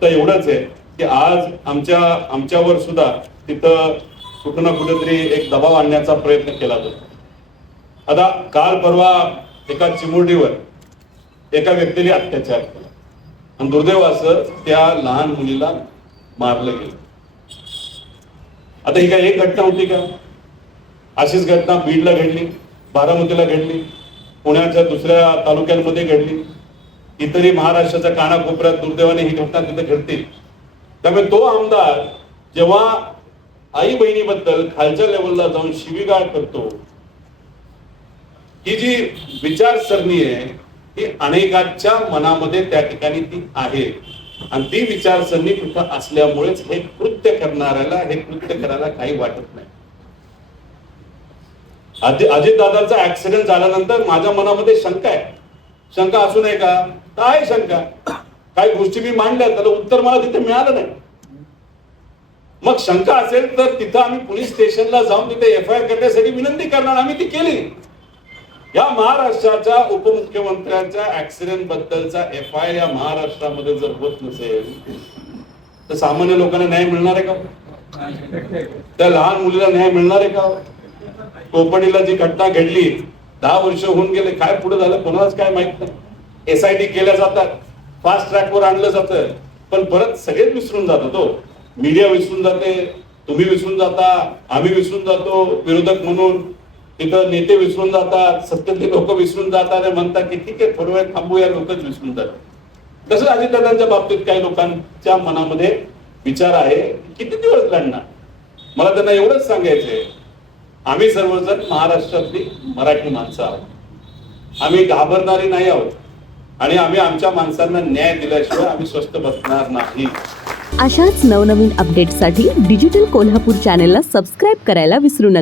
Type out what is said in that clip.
फक्त एवढंच आहे की आज आमच्यावर सुद्धा तिथं कुठं ना कुठेतरी एक दबाव आणण्याचा प्रयत्न केला जातो. आता काल परवा एका चिमुरडीवर एका व्यक्तीने अत्याचार केला आणि दुर्दैव असं त्या लहान मुलीला मारलं गेलं. आता ही काय एक घटना होती का? अशीच घटना बीडला घडली, बारामतीला घडली, पुण्याच्या दुसऱ्या तालुक्यांमध्ये घडली, इतरही महाराष्ट्राच्या कानाकोपऱ्यात दुर्दैवाने ही घटना तिथे घडते. त्यामुळे तो आमदार जेव्हा आई बहिणीबद्दल खालच्या लेवलला जाऊन शिवीगाळ करतो, ही जी विचारसरणी आहे ही अनेकांच्या मनामध्ये त्या ठिकाणी ती आहे आणि ती विचारसरणी कुठं असल्यामुळेच हे कृत्य करायला काही वाटत नाही. अजितदादांचा ऍक्सिडेंट झाल्यानंतर माझ्या मनामध्ये शंका आहे. शंका असू नये का? काय शंका? काही गोष्टी मी मांडल्या, त्याला उत्तर मला तिथे मिळालं नाही. मग शंका असेल तर तिथं आम्ही पोलीस स्टेशनला जाऊन तिथे FIR करण्यासाठी विनंती करणार. आम्ही ती केली. या महाराष्ट्राच्या उपमुख्यमंत्र्यांच्या ऍक्सिडेंट बद्दलचा FIR या महाराष्ट्रामध्ये जर होत नसेल तर सामान्य लोकांना न्याय मिळणार आहे का? त्या लहान मुलीला न्याय मिळणार आहे का? कोपडीला जी घटना घडली, 10 वर्ष होऊन गेले, काय पुढे झालं कोणालाच काय माहित नाही. SIT केल्या जातात, फास्ट ट्रॅकवर आणलं जातं, पण परत सगळेच विसरून जातात. तो मीडिया विसरून जाते, तुम्ही विसरून जाता, आम्ही विसरून जातो, विरोधक म्हणून तिथं नेते विसरून जातात, सत्तेतले लोक विसरून जातात आणि म्हणतात की ठीक आहे थोडं वेळ थांबूया, लोकच विसरून जातात. तसं अजितदादांच्या बाबतीत काही लोकांच्या मनामध्ये विचार आहे, किती दिवस लढणार. मला त्यांना एवढंच सांगायचंय, आम्ही सर्वजण महाराष्ट्रातली मराठी माणसं आहोत. आम्ही घाबरणारी नाही आहोत आणि आम्ही आमच्या माणसांना न्याय दिल्याशिवाय आम्ही स्वस्थ बसणार नाही. अशाच नवनवीन अपडेट्ससाठी डिजिटल कोल्हापूर चॅनेलला सबस्क्राईब करायला विसरू नका.